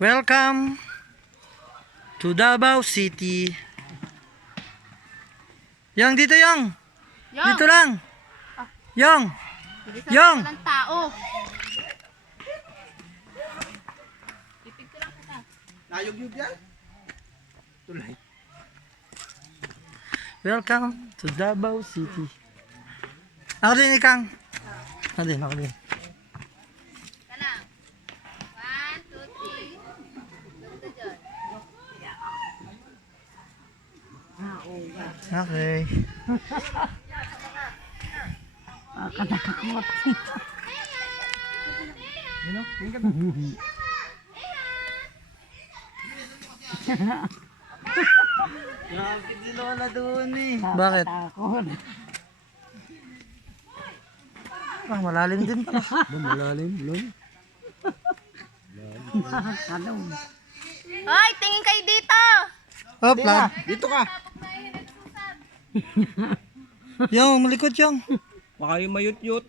Welcome to Davao City. Yang dito, Yang. Dito lang. Yang. Yang. Walang tao. Pipigto lang kita. Nayog-yog yan? Tulay. Welcome to Davao City. Ako din, Ikang. Ako din. Ka lang. 1, 2, 3. Ganito dyan. Okay. Katakot. Nakakit si Lola doon eh. Bakit? Takot. Malalim din pala. Malalim, Lola. Kalong. Hoy, tingin kayo dito. Oh, plan. Dito ka. Yang, malikot, Yang. Baka yung mayut-yut.